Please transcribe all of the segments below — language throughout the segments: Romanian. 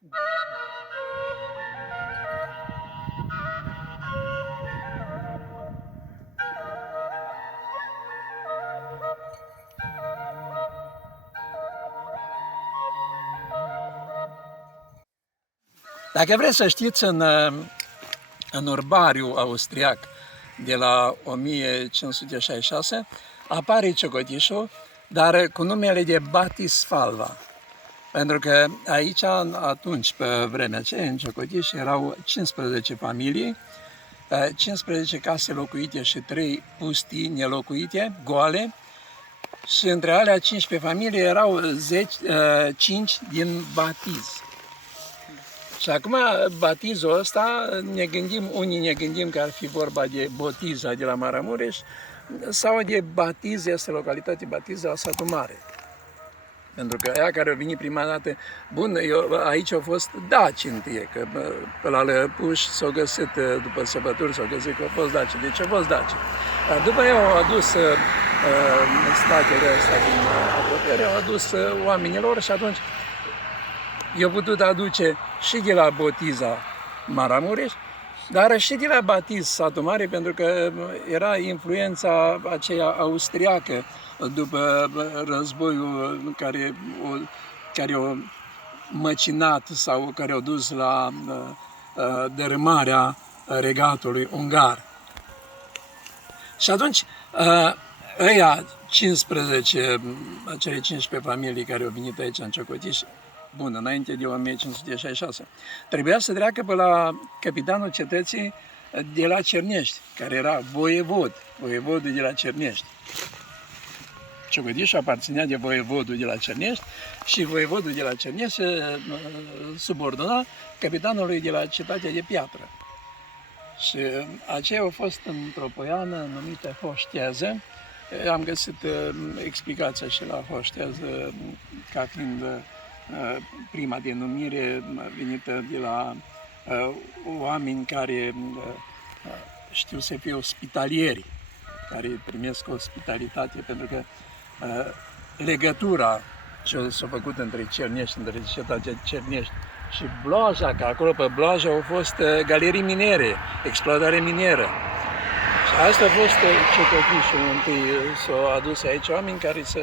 Dacă vreți să știți, în urbariu austriac de la 1566 apare ciocădișul, dar cu numele de Batisfalva. Pentru că aici, atunci, pe vremea aceea, în Ciocădiș, erau 15 familii, 15 case locuite și 3 pustii nelocuite, goale, și între alea 15 familii erau 5 din Batiz. Și acum, batizul ăsta, unii ne gândim că ar fi vorba de Botiza de la Maramureș, sau de Batiz, este localitate Batiz de la Satul Mare. Pentru că aia care au venit prima dată, bun, aici au fost daci întâi, că pe la Lăpuș s-au găsit, după săpături s-au găsit că au fost daci. Deci au fost daci. Dar după aia au adus statele astea din apropiere, au adus oamenilor și atunci i-au putut aduce și de la Botiza Maramureș, dar și de la Batiz Satul Mare, pentru că era influența aceea austriacă după războiul care o măcinat sau care au dus la dărâmarea regatului ungar. Și atunci, ăia 15, acele 15 familii care au venit aici în Ciocădiș, bun, înainte de 1566, trebuia să treacă pe la capitanul cetății de la Cernești, care era voievodul de la Cernești. Ciocădișul aparținea de voievodul de la Cernești și voievodul de la Cernești se subordona capitanului de la Cetatea de Piatră. Și aceea a fost într-o poiană numită Hoștează. Am găsit explicația și la Hoștează ca fiind prima denumire venită de la oameni care știu să fie ospitalieri, care primesc ospitalitate, pentru că legătura ce s-a făcut între Cernești, între Cetatea Cernești și Bloaja, că acolo pe Bloaja au fost galerii minere, exploatare mineră. Și asta a fost Ciocădișul, întâi s-au adus aici oameni care să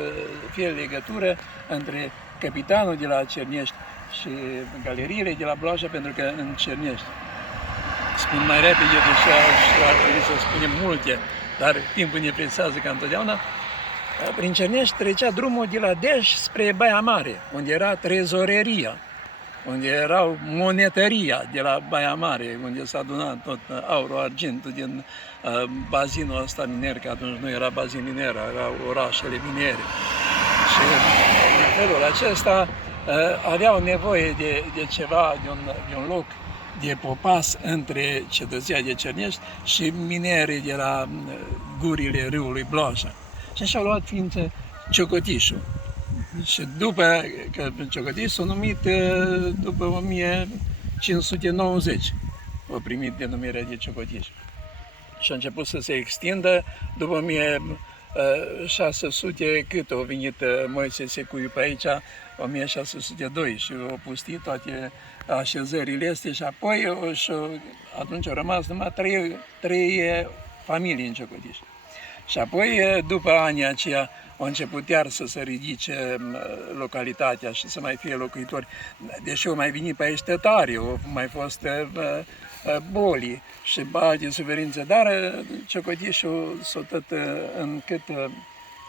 fie legătură între capitanul de la Cernești și galeriile de la Bloaja, pentru că în Cernești spun mai repede, deși ar trebui să spunem multe, dar timpul ne presează ca întotdeauna. Prin Cernești trecea drumul de la Dej spre Baia Mare, unde era trezoreria, unde era monetăria de la Baia Mare, unde s-a adunat tot aurul, argintul din bazinul ăsta miner, că atunci nu era bazin miner, erau orașele minere. Și în felul acesta aveau nevoie de ceva, de un loc de popas între cetăția de Cernești și minerii de la gurile râului Bloaja. Și așa au luat ființă Ciocădișul. Și după că Ciocădiș s-a numit după 1590, a primit denumirea de Ciocădiș. Și a început să se extindă după 1600, cât a venit Moise Secuiu pe aici, 1602, și au pustit toate așezările astea și apoi atunci au rămas numai trei familii în Ciocădiș. Și apoi, după anii aceia, au început iar să se ridice localitatea și să mai fie locuitori. Deși au mai venit pe aici tătari, au mai fost boli și alte suferințe, dar Ciocădișul încât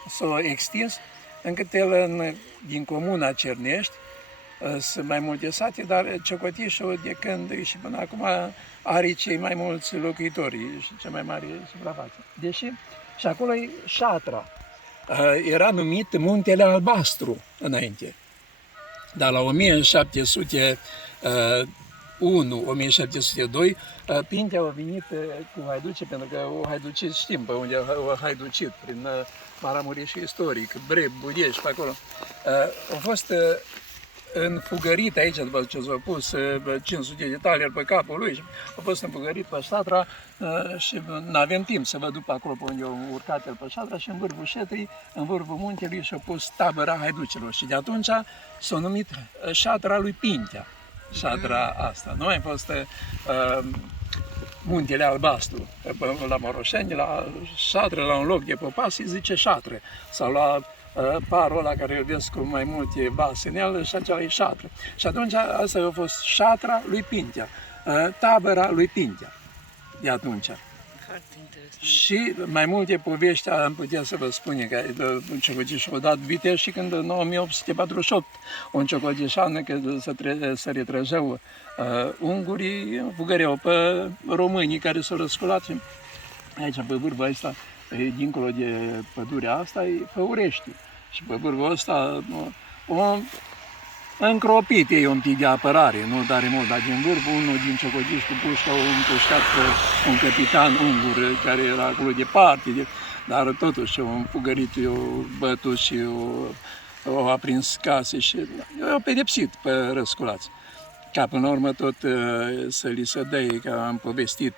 s-a extins, încât el din comuna Cernești sunt mai multe sate, dar Ciocădișul de când și până acum are cei mai mulți locuitori și cea mai mare suprafață. Deși și acolo e șatra. Era numit Muntele Albastru înainte. Dar la 1701-1702, Pintea a venit cu haiduce, pentru că o haiducit, știm pe unde o haiducit, prin Maramureșul istoric, Breb, Budești, pe acolo. A fost înfugărit aici, după ce s-au pus 500 de taleri pe capul lui, a fost înfugărit pe șatra și nu avem timp să vă duc pe acolo pe unde au urcat el pe șatra, și în vârful șetrii, în vârful muntelui, și-a pus tabăra haiducelor. Și de atunci s-a numit șatra lui Pintea. șatra asta. Noi am fost Muntele Albastru, la Moroșeni, la șatră, la un loc de popas, se zice șatră. Sau la parul ăla care îl vezi cu mai multe vase în el, și acela e șatră. Și atunci asta a fost șatra lui Pintea, tabăra lui Pintea de atunci. Foarte interesant. Și mai multe povești am putea să vă spune că Ciocăgișul a dat viteaz și când în 1848 un ciocăgișan că se retrăgeau ungurii, fugăreau pe românii care s-au răsculat și aici pe vârful ăsta, dincolo de pădurea asta, e Făurești. Și pe vârful ăsta o încropit ei un pic de apărare, nu tare mult, dar din vârf, unul din ciocăgiși cu pușca au împușcat pe un capitan ungur care era acolo departe, dar totuși au înfugărit, au bătut și au aprins case și au pedepsit pe răsculați. Ca până la urmă tot să li se dea, că am povestit,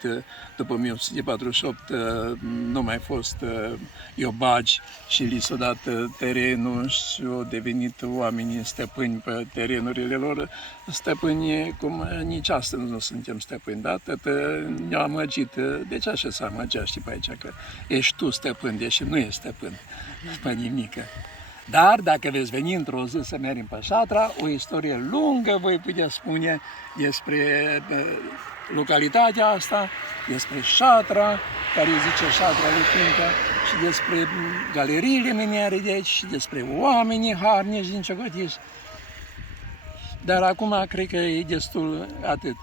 după 1848 nu mai fost iobagi și li s-a dat terenul și au devenit oamenii stăpâni pe terenurile lor, stăpâni cum nici astăzi nu suntem stăpâni, dar atât ne-au amăgit. De ce așa se amăgea, știi pe aici, că ești tu stăpân, deși nu ești stăpân pe nimică. Dar dacă veți veni într-o zi să mergem pe șatra, o istorie lungă voi putea spune despre localitatea asta, despre șatra, care zice șatra lui Pintea, și despre galeriile miniere de aici, și despre oamenii harnici din Ciocădiș. Dar acum cred că e destul atât.